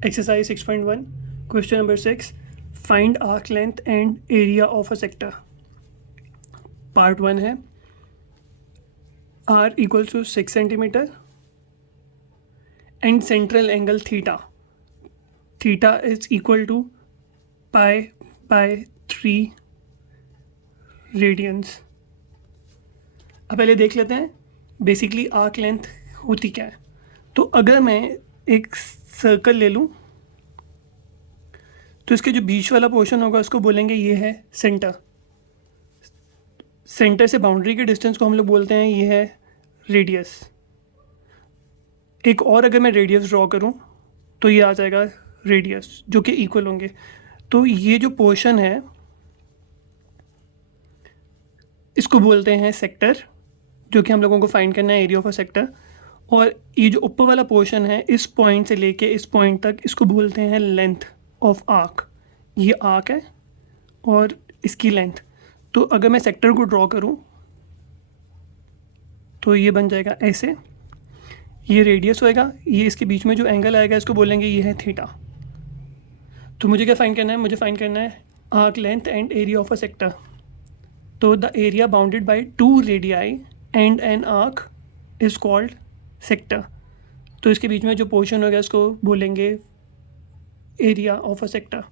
Exercise 6.1, question number 6. Find arc length and area of a sector. Part 1 है r equals to 6 centimeter and central angle theta. Theta is equal to pi by 3 radians. अब पहले देख लेते हैं basically arc length होती क्या है. तो अगर मैं एक सर्कल ले लूँ तो इसके जो बीच वाला पोर्शन होगा उसको बोलेंगे ये है सेंटर. सेंटर से बाउंड्री के डिस्टेंस को हम लोग बोलते हैं ये है रेडियस. एक और अगर मैं रेडियस ड्रॉ करूँ तो ये आ जाएगा रेडियस, जो कि इक्वल होंगे. तो ये जो पोर्शन है इसको बोलते हैं सेक्टर, जो कि हम लोगों को फाइंड करना है एरिया ऑफ अ सेक्टर. और ये जो ऊपर वाला पोर्शन है इस पॉइंट से लेके इस पॉइंट तक इसको बोलते हैं लेंथ ऑफ आर्क. ये आर्क है और इसकी लेंथ. तो अगर मैं सेक्टर को ड्रॉ करूं तो ये बन जाएगा ऐसे. ये रेडियस होएगा, ये इसके बीच में जो एंगल आएगा इसको बोलेंगे ये है थीटा. तो मुझे क्या फाइंड करना है? मुझे फाइंड करना है arc length and area of a sector. तो the area bounded by 2 radii and an arc is called sector. तो इसके बीच में जो पोर्शन होगा इसको बोलेंगे एरिया ऑफ अ सेक्टर.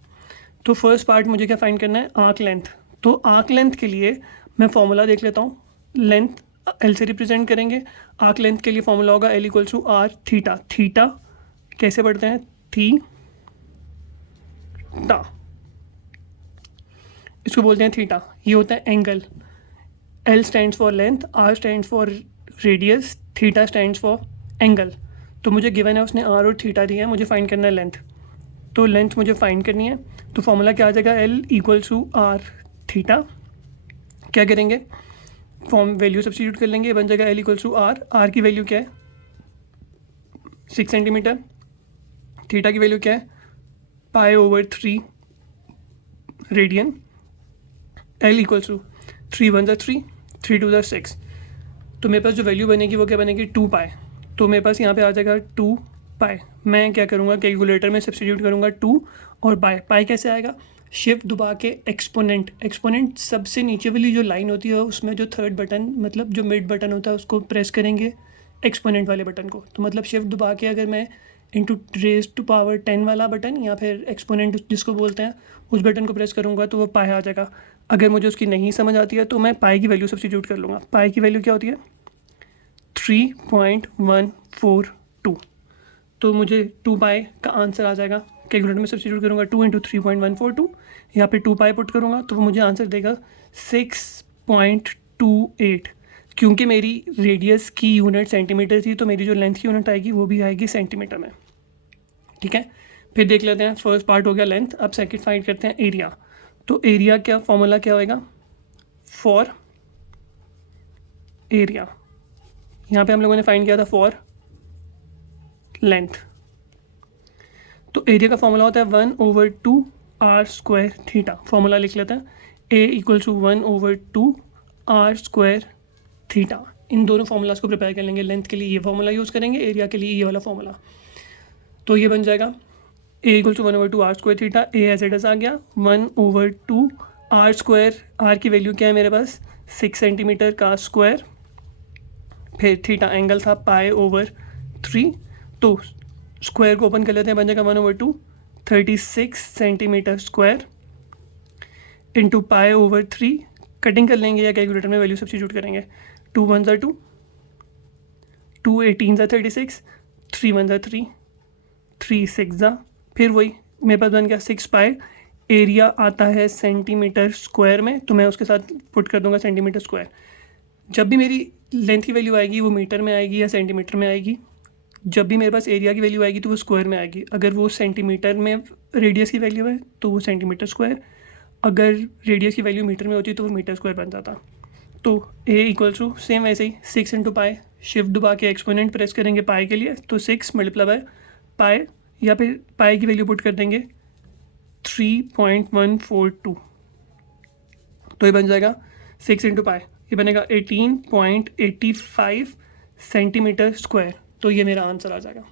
तो फर्स्ट पार्ट मुझे क्या फाइंड करना है? Arc length. तो आर्क लेंथ के लिए मैं फॉर्मूला देख लेता हूँ. लेंथ एल से रिप्रेजेंट करेंगे. आर्क लेंथ के लिए फॉर्मूला होगा L equals to R theta. Theta कैसे पढ़ते हैं? टा. इसको बोलते हैं थीटा. ये होता है angle. L stands for length, R stands for radius, theta stands for angle. तो मुझे गिवन है उसने आर और थीटा दिया है, मुझे फाइंड करना है लेंथ. तो लेंथ मुझे फाइंड करनी है. तो फॉर्मूला क्या आ जाएगा? L equals to R theta. क्या करेंगे? फॉर्म वैल्यू सब्स्टिट्यूट कर लेंगे. बन जाएगा L equals to R. R की वैल्यू क्या है? 6 सेंटीमीटर. थीटा की वैल्यू क्या है? Pi over 3 radian. L equals to 3 1 3, 3 2 6. तो मेरे पास जो वैल्यू बनेगी वो क्या बनेगी? 2 पाई. तो मेरे पास यहाँ पे आ जाएगा 2 पाई. मैं क्या करूँगा? कैलकुलेटर में सब्स्टिट्यूट करूँगा 2 और पाई. पाई कैसे आएगा? शिफ्ट दबा के एक्सपोनेंट. एक्सपोनेंट सबसे नीचे वाली जो लाइन होती है उसमें जो थर्ड बटन मतलब जो मिड बटन होता है उसको प्रेस करेंगे एक्सपोनेंट वाले बटन को. तो मतलब शिफ्ट दबा के अगर मैं इंटू रेज टू पावर 10 वाला बटन या फिर एक्सपोनेंट जिसको बोलते हैं उस बटन को प्रेस करूँगा तो वो पाई आ जाएगा. अगर मुझे उसकी नहीं समझ आती है तो मैं पाई की वैल्यू सब्स्टिट्यूट कर लूँगा. पाई की वैल्यू क्या होती है? 3.142. तो मुझे 2 पाई का आंसर आ जाएगा. कैलकुलेटर में सब्स्टिट्यूट करूँगा 2 इंटू 3.142 या फिर 2 पाई पुट करूँगा तो वो मुझे आंसर देगा 6.28. क्योंकि मेरी रेडियस की यूनिट सेंटीमीटर थी तो मेरी जो लेंथ की यूनिट आएगी वो भी आएगी सेंटीमीटर में. ठीक है, फिर देख लेते हैं. फर्स्ट पार्ट हो गया लेंथ. अब सेकंड फाइंड करते हैं एरिया. तो एरिया क्या फॉर्मूला क्या होएगा? For area. यहाँ पे हम लोगों ने फाइंड किया था फॉर लेंथ. तो एरिया का फॉर्मूला होता है 1/2 आर स्क्वायर थीटा. फॉर्मूला लिख लेते हैं. A equal to 1/2 R square theta. इन दोनों फार्मूलाज को प्रिपेयर कर लेंगे. लेंथ के लिए ये फार्मूला यूज़ करेंगे, एरिया के लिए ये वाला फार्मूला. तो ये बन जाएगा A equal to 1/2 R square theta. A as it is आ गया 1/2 आर स्क्वायर. आर की वैल्यू क्या है मेरे पास? 6 सेंटीमीटर का स्क्वायर. फिर थीटा एंगल था पाई ओवर 3. तो स्क्वायर को ओपन कर लेते हैं. बन जाएगा 1/2 36 centimetre square into pi over 3. Cutting कर लेंगे या कैलकुलेटर में वैल्यू सब्स्टिट्यूट करेंगे. 2 1 2, 2 18 36, 3 1 3, 3 6. फिर वही मेरे पास बन गया 6 पाई. एरिया आता है सेंटीमीटर स्क्वायर में तो मैं उसके साथ पुट कर दूंगा सेंटीमीटर स्क्वायर. जब भी मेरी लेंथ की वैल्यू आएगी वो मीटर में आएगी या सेंटीमीटर में आएगी. जब भी मेरे पास एरिया की वैल्यू आएगी तो वो स्क्वायर में आएगी. अगर वो सेंटीमीटर में रेडियस की वैल्यू है तो वो सेंटीमीटर स्क्वायर. अगर रेडियस की वैल्यू मीटर में होती तो वो मीटर स्क्वायर बन जाता. तो ए इक्वल टू सेम वैसे ही 6 इंटू पाई. शिफ्ट दबा के एक्सपोनेंट प्रेस करेंगे पाई के लिए तो 6 मल्टीप्लाई बाय पाई या फिर पाई की वैल्यू पुट कर देंगे 3.142. तो ये बन जाएगा 6 इंटू पाई. ये बनेगा 18.85 सेंटीमीटर स्क्वायर. तो ये मेरा आंसर आ जाएगा.